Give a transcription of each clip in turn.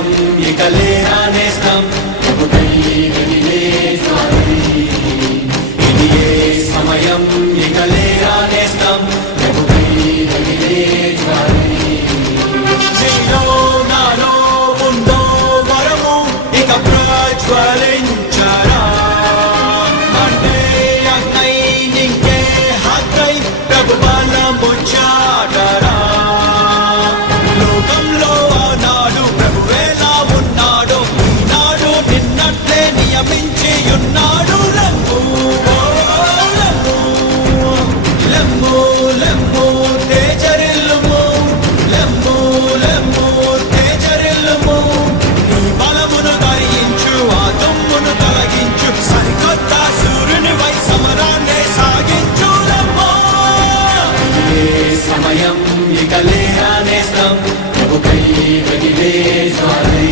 సమయం ఇక లేరా నేస్తం ప్రభుకై రగిలే జ్వాలై ఇది ఏ సమయం ఇక లేరా నేస్తం ప్రభుకై రగిలే జ్వాలై నీలో నాలో ఉందో వరము ఇక ప్రజ్వలించరా అంటే అగ్నై నింకే హక్కై ప్రభు బలము చాటరా లోకంలో ఆనాడు ప్రభువేలా ఉన్నాడో ఈనాడు నిన్నట్లే నియమించి ఉన్నాడు లెమ్ము లెమ్ము లెమ్ము తేజరిల్లుము లెమ్ము లెమ్ము తేజరిల్లుము నీ బలమును ధరించు ఆ దుమ్మును తొలగించు సరికొత్త సూర్యుని వై సమరాన్నే సాగించు లెమ్ము సమయం ఇక లేరా నేస్తం ప్రభుకై రగిలే జ్వాలై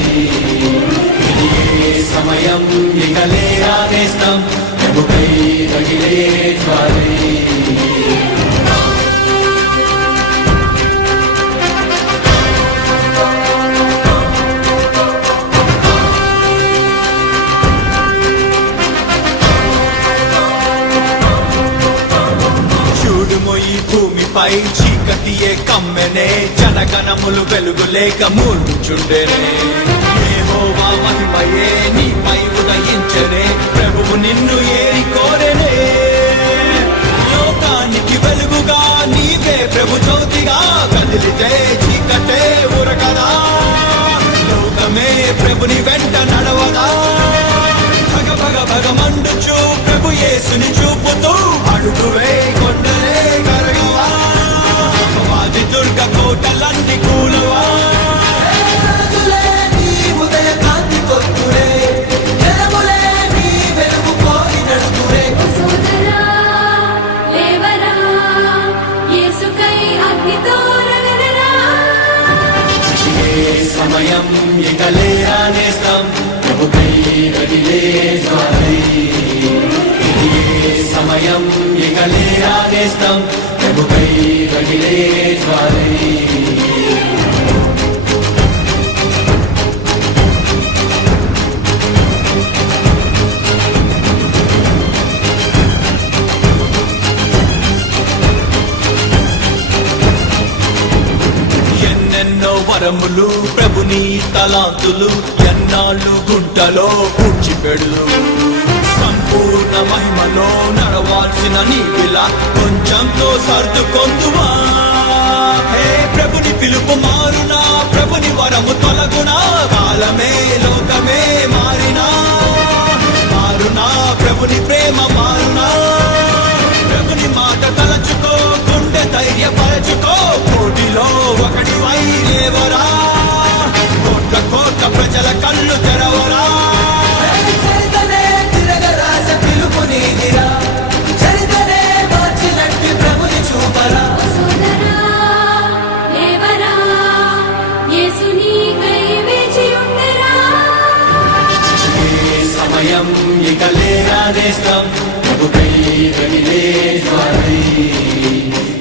ఇది ఏ సమయం ఇక లేరా నేస్తం ప్రభుకై రగిలే జ్వాలై ఈ భూమిపై చీకటియే కమ్మెనే జనగణములు వెలుగులేక మూర్చుండెనే యెహోవా మహిమయే నీపై ఉదయించెనే ప్రభువు నిన్ను ఏరి కోరెనే లోకానికి వెలుగుగా నీవే ప్రభు జ్యోతిగా కదిలితే చీకటే ఉరకదా లోకమే ప్రభుని వెంట నడవదా భగ భగ భగ మండుచు ప్రభు యేసుని చూపుతూ అడుగువే కొండలే కరగవా వాది దుర్గ కోటలన్నీ కూలవా ఉదయ కాంతి కొట్టురే జనములే నీ వెలుగు కోరి నడుతురే సోదరా లేవరా యేసుకై అగ్నితో రగడరా సమయం ఇక లేరా నేస్తం ప్రభుకై రగిలే జ్వాలై ఇది ఏ సమయం ఇక లేరా నేస్తం ప్రభుకై రగిలే జ్వాలై ఎన్నెన్నో వరములు ప్రభుని తలాంతులు ఎన్నాళ్ళు గుంటలో పూడ్చిపెడు సంపూర్ణ మహిమలో నడవాల్సిన నీవిలా కొంచెంతో సర్దుకొందువా హే ప్రభుని పిలుపు మారునా ప్రభుని వరము తొలగునా కాలమే లోకమే మారినా మారునా ప్రభుని ప్రేమ మారునా ప్రభుని మాట తలచుకో గుండె ధైర్యపరచుకో కోటిలో ఒకటివై లేవరా కోట్ల కోట్ల ప్రజల కళ్ళు తెరవరా చరితనే తిరగరాస పిలుపు నీదిరా చరితనే మార్చినట్టు ప్రభుని చూపరా సోదరా లేవరా యేసునికై వేచి ఉండరా సమయం ఇక లేరా నేస్తం ప్రభుకై రగిలే జ్వాలై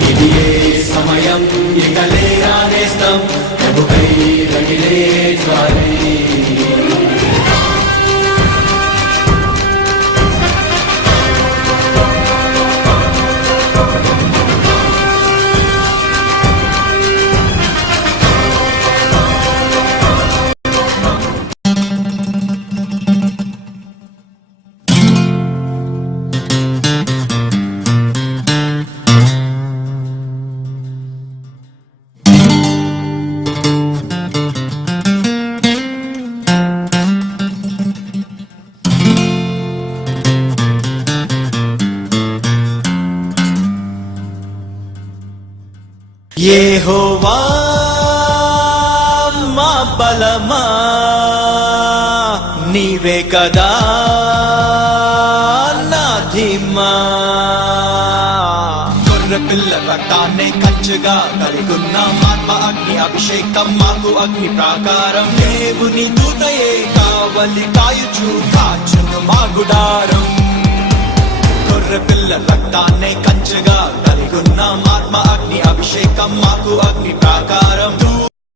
ఇది ఏ సమయం ఇక లేరా నేస్తం ప్రభుకై రగిలే జ్వాలై యెహోవా మా బలమా నీవే కదా నా ధీమా గొర్రె పిల్ల రక్తాన్నే కంచుగా కలిగున్న ఆత్మ అగ్ని అభిషేకం మాకు అగ్ని ప్రాకారం దేవుని దూతయే కావలి కాయుచు కాచును మా గుడారం గొర్రె పిల్ల రక్తాన్నే కంచుగా కలిగున్న ఆత్మ అగ్ని అభిషేకం మాకు అగ్ని ప్రాకారం